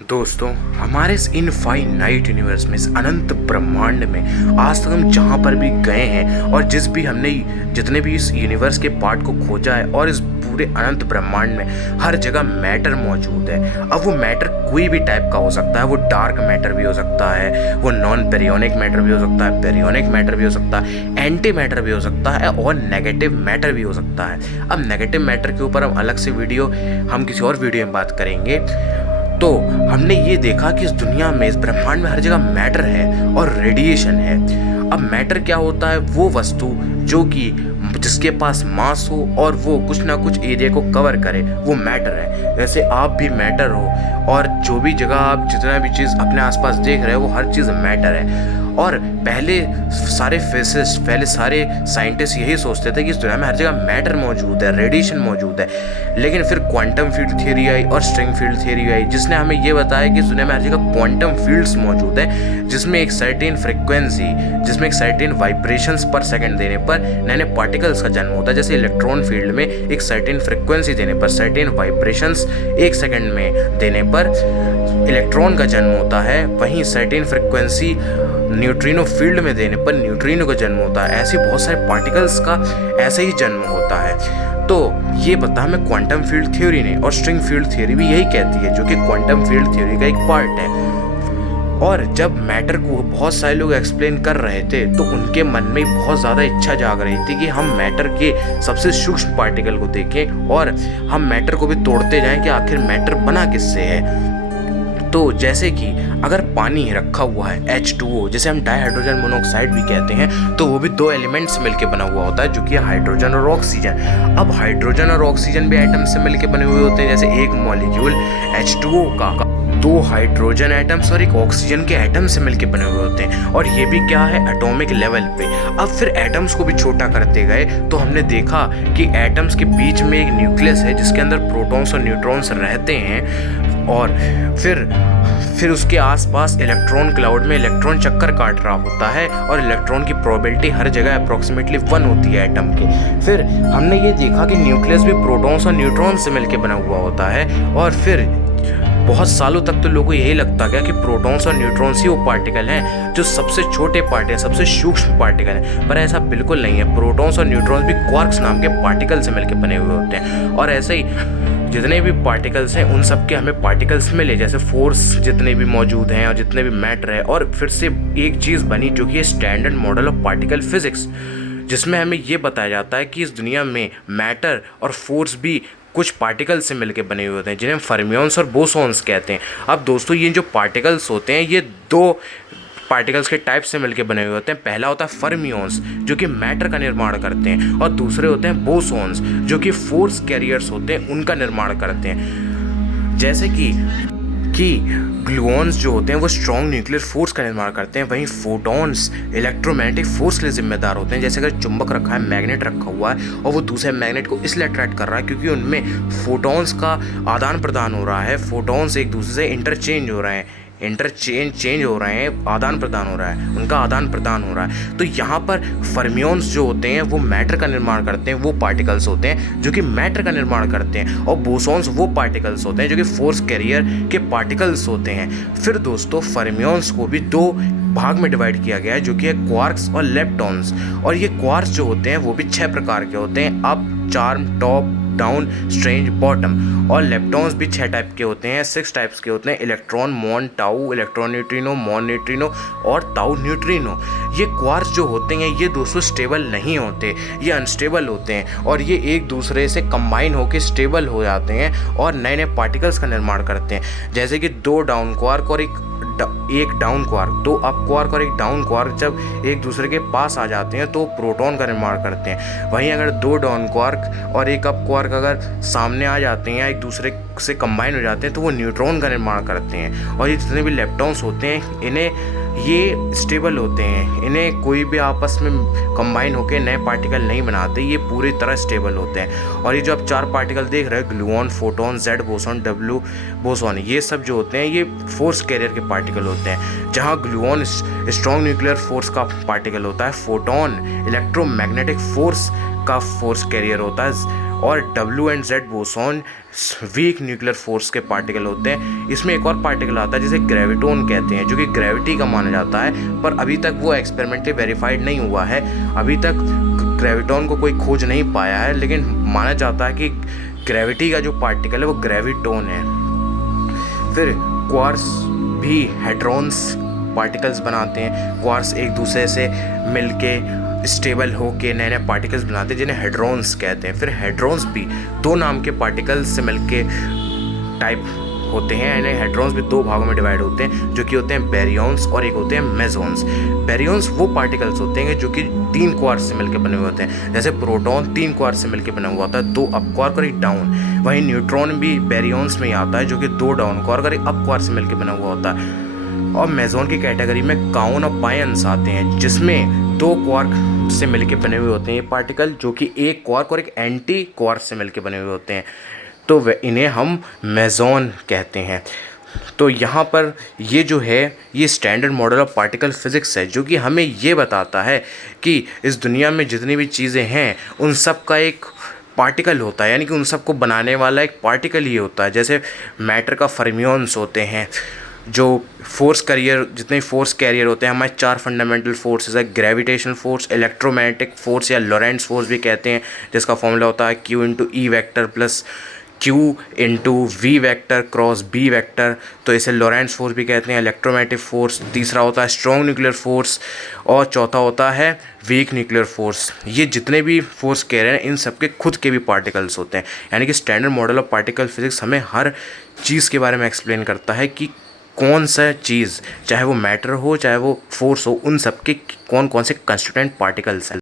दोस्तों, हमारे इस इनफाइनाइट यूनिवर्स में, इस अनंत ब्रह्मांड में आज तक हम जहाँ पर भी गए हैं और जितने भी इस यूनिवर्स के पार्ट को खोजा है और इस पूरे अनंत ब्रह्मांड में हर जगह मैटर मौजूद है। अब वो मैटर कोई भी टाइप का हो सकता है। वो डार्क मैटर भी हो सकता है, वो नॉन बेरियोनिक मैटर भी हो सकता है, बेरियोनिक मैटर भी हो सकता है, एंटी मैटर भी हो सकता है और नेगेटिव मैटर भी हो सकता है। अब नेगेटिव मैटर के ऊपर हम अलग से हम किसी और वीडियो में बात करेंगे। तो हमने ये देखा कि इस दुनिया में, इस ब्रह्मांड में हर जगह मैटर है और रेडिएशन है। अब मैटर क्या होता है? वो वस्तु जिसके पास मास हो और वो कुछ ना कुछ एरिया को कवर करे, वो मैटर है। जैसे आप भी मैटर हो और जो भी जगह आप जितना भी चीज़ अपने आसपास देख रहे हो वो हर चीज़ मैटर है। और पहले सारे साइंटिस्ट यही सोचते थे कि इस दुनिया में हर जगह मैटर मौजूद है, रेडिएशन मौजूद है। लेकिन फिर क्वांटम फील्ड थ्योरी आई और स्ट्रिंग फील्ड थ्योरी आई, जिसने हमें ये बताया कि इस दुनिया में हर जगह क्वांटम फील्ड्स मौजूद है, जिसमें एक सर्टेन फ्रिक्वेंसी, जिसमें एक सर्टेन वाइब्रेशंस पर सेकंड देने पर नए नए पार्टिकल्स का जन्म होता है। जैसे इलेक्ट्रॉन फील्ड में एक सर्टेन फ्रिक्वेंसी देने पर, सर्टेन वाइब्रेशंस एक सेकंड में देने पर इलेक्ट्रॉन का जन्म होता है। वहीं सर्टेन फ्रिक्वेंसी न्यूट्रिनो फील्ड में देने पर न्यूट्रिनो का जन्म होता है। ऐसे बहुत सारे पार्टिकल्स का ऐसे ही जन्म होता है। तो ये पता हमें क्वांटम फील्ड थ्योरी ने, और स्ट्रिंग फील्ड थ्योरी भी यही कहती है, जो कि क्वांटम फील्ड थ्योरी का एक पार्ट है। और जब मैटर को बहुत सारे लोग एक्सप्लेन कर रहे थे तो उनके मन में बहुत ज़्यादा इच्छा जाग रही थी कि हम मैटर के सबसे सूक्ष्म पार्टिकल को देखें और हम मैटर को भी तोड़ते जाएं कि आखिर मैटर बना किससे है। तो जैसे कि अगर पानी रखा हुआ है H2O, जिसे हम डाइहाइड्रोजन मोनोऑक्साइड भी कहते हैं, तो वो भी दो एलिमेंट्स मिलकर बना हुआ होता है, जो कि हाइड्रोजन और ऑक्सीजन। अब हाइड्रोजन और ऑक्सीजन भी एटम से मिलकर बने हुए होते हैं। जैसे एक मॉलिक्यूल H2O का दो हाइड्रोजन एटम्स और एक ऑक्सीजन के एटम से मिलकर बने हुए होते हैं, और ये भी क्या है, एटॉमिक लेवल पे। अब फिर एटम्स को भी छोटा करते गए तो हमने देखा कि एटम्स के बीच में एक न्यूक्लियस है जिसके अंदर प्रोटॉन्स और न्यूट्रॉन्स रहते हैं, और फिर उसके आसपास इलेक्ट्रॉन क्लाउड में इलेक्ट्रॉन चक्कर काट रहा होता है, और इलेक्ट्रॉन की प्रोबेबिलिटी हर जगह अप्रोक्सीमेटली 1 होती है एटम की। फिर हमने ये देखा कि न्यूक्लियस भी प्रोटॉन्स और न्यूट्रॉन्स से मिलकर बना हुआ होता है, और फिर बहुत सालों तक तो लोगों को यही लगता गया कि प्रोटॉन्स और न्यूट्रॉन्स ही वो पार्टिकल हैं जो सबसे छोटे पार्टिकल हैं, सबसे सूक्ष्म पार्टिकल हैं। पर ऐसा बिल्कुल नहीं है। प्रोटॉन्स और न्यूट्रॉन्स भी क्वार्क्स नाम के पार्टिकल से मिलकर बने हुए होते हैं, और ऐसे ही जितने भी पार्टिकल्स हैं उन सब के हमें पार्टिकल्स मिले, जैसे फोर्स जितने भी मौजूद हैं और जितने भी मैटर है। और फिर से एक चीज़ बनी जो कि है standard model of particle physics, जिसमें हमें ये बताया जाता है कि इस दुनिया में मैटर और फोर्स भी कुछ पार्टिकल्स से मिलकर बने हुए होते हैं, जिन्हें हम फर्मियंस और बोसॉन्स कहते हैं। अब दोस्तों, ये जो पार्टिकल्स होते हैं ये दो पार्टिकल्स के टाइप से मिलकर बने हुए होते हैं। पहला होता है फर्मियंस, जो कि मैटर का निर्माण करते हैं, और दूसरे होते हैं बोसॉन्स, जो कि फोर्स कैरियर्स होते हैं, उनका निर्माण करते हैं। जैसे कि ग्लूऑन्स जो होते हैं वो स्ट्रॉन्ग न्यूक्लियर फोर्स का निर्माण करते हैं, वहीं फोटॉन्स इलेक्ट्रोमैग्नेटिक फोर्स के लिए जिम्मेदार होते हैं। जैसे अगर चुंबक रखा है, मैग्नेट रखा हुआ है, और वो दूसरे मैग्नेट को इसलिए अट्रैक्ट कर रहा है क्योंकि उनमें फोटॉन्स का आदान प्रदान हो रहा है, फोटॉन्स एक दूसरे से इंटरचेंज हो रहे हैं, आदान प्रदान हो रहा है, उनका आदान प्रदान हो रहा है। तो यहाँ पर फर्मियंस जो होते हैं वो मैटर का निर्माण करते हैं, वो पार्टिकल्स होते हैं जो कि मैटर का निर्माण करते हैं, और बोसॉन्स वो पार्टिकल्स होते हैं जो कि फोर्स कैरियर के पार्टिकल्स होते हैं। फिर दोस्तों, फर्मियंस को भी दो भाग में डिवाइड किया गया है, जो कि है क्वार्क्स और लेप्टॉन्स। और ये क्वार्क्स जो होते हैं वो भी 6 प्रकार के होते हैं, up, charm, top, down, strange, bottom. और लेप्टॉन्स भी 6 टाइप के होते हैं, 6 टाइप्स के होते हैं, electron, muon, tau, electron neutrino, muon neutrino और ताउ न्यूट्रिनो। ये क्वार्क्स जो होते हैं ये दोस्तों स्टेबल नहीं होते, ये अनस्टेबल होते हैं, और ये एक दूसरे से कंबाइन होकर स्टेबल हो जाते हैं और नए नए पार्टिकल्स का निर्माण करते हैं। जैसे कि 2 डाउन क्वार्क और एक डाउन क्वार्क, 2 अप क्वार्क और एक डाउन क्वार्क जब एक दूसरे के पास आ जाते हैं तो प्रोटॉन का निर्माण करते हैं। वहीं अगर 2 डाउन क्वार्क और एक अप क्वार्क अगर सामने आ जाते हैं, एक दूसरे से कंबाइन हो जाते हैं, तो वो न्यूट्रॉन का निर्माण करते हैं। और ये जितने भी लेप्टॉन्स होते हैं इन्हें ये स्टेबल होते हैं, इन्हें कोई भी आपस में कंबाइन होकर नए पार्टिकल नहीं बनाते, ये पूरी तरह स्टेबल होते हैं। और ये जो आप 4 पार्टिकल देख रहे हैं, gluon, photon, Z boson, W boson, ये सब जो होते हैं ये फोर्स कैरियर के पार्टिकल होते हैं। जहाँ ग्लूऑन स्ट्रॉन्ग न्यूक्लियर फोर्स का पार्टिकल होता है, फोटॉन इलेक्ट्रोमैग्नेटिक फोर्स का फोर्स कैरियर होता है, और W and Z boson weak nuclear force के पार्टिकल होते हैं। इसमें एक और पार्टिकल आता है जिसे ग्रेविटोन कहते हैं, जो कि ग्रेविटी का माना जाता है, पर अभी तक वो एक्सपेरिमेंटली वेरीफाइड नहीं हुआ है। अभी तक ग्रेविटोन को कोई खोज नहीं पाया है, लेकिन माना जाता है कि ग्रेविटी का जो पार्टिकल है वो ग्रेविटोन है। फिर क्वार्क्स भी हेड्रॉन्स पार्टिकल्स बनाते हैं। क्वार्क्स एक दूसरे से मिलके स्टेबल होके नए नए पार्टिकल्स बनाते हैं जिन्हें हेड्रॉन्स कहते हैं। फिर हेड्रॉन्स भी दो नाम के पार्टिकल्स से मिलके टाइप होते हैं, यानी हेड्रॉन्स भी दो भागों में डिवाइड होते हैं, जो कि होते हैं बैरियॉन्स और एक होते हैं मेसॉन्स। बैरियॉन्स वो पार्टिकल्स होते हैं जो कि 3 क्वार्क्स से मिलकर बने हुए होते हैं। जैसे प्रोटॉन 3 क्वार्क्स से मिलकर बना हुआ होता है, 2 अप क्वार्क और 1 डाउन। वहीं न्यूट्रॉन भी बैरियॉन्स में ही आता है, जो कि 2 डाउन क्वार्क और 1 अप क्वार्क से मिलकर बना हुआ होता है। और मेसॉन की कैटेगरी में काउन और पायन्स आते हैं, जिसमें 2 क्वार्क से मिलकर बने हुए होते हैं ये पार्टिकल, जो कि 1 क्वार्क और 1 एंटी क्वार्क से मिलकर बने हुए होते हैं। तो इन्हें हम मेसॉन कहते हैं। तो यहाँ पर ये जो है ये standard model of particle physics है, जो कि हमें ये बताता है कि इस दुनिया में जितनी भी चीज़ें हैं उन सब का एक पार्टिकल होता है, यानी कि उन सबको बनाने वाला एक पार्टिकल ही होता है। जैसे मैटर का फर्मियंस होते हैं, जो फोर्स कैरियर जितने फोर्स कैरियर होते हैं, हमारे 4 फंडामेंटल फोर्सेस है, ग्रेविटेशनल फोर्स, इलेक्ट्रोमैग्नेटिक फोर्स या लॉरेंट्ज़ फोर्स भी कहते हैं, जिसका फॉर्मूला होता है Q into E vector plus Q into V vector cross B vector. तो इसे लॉरेंट्ज़ फोर्स भी कहते हैं, इलेक्ट्रोमैग्नेटिक फोर्स। तीसरा होता है स्ट्रॉन्ग न्यूक्लियर फोर्स और चौथा होता है वीक न्यूक्लियर फोर्स। ये जितने भी फोर्स कह रहे हैं इन सब के खुद के भी पार्टिकल्स होते हैं, यानी कि standard model of particle physics हमें हर चीज़ के बारे में एक्सप्लेन करता है कि कौन सा चीज़, चाहे वो मैटर हो चाहे वो फोर्स हो, उन सब के कौन कौन से कंस्टिट्यूएंट पार्टिकल्स हैं।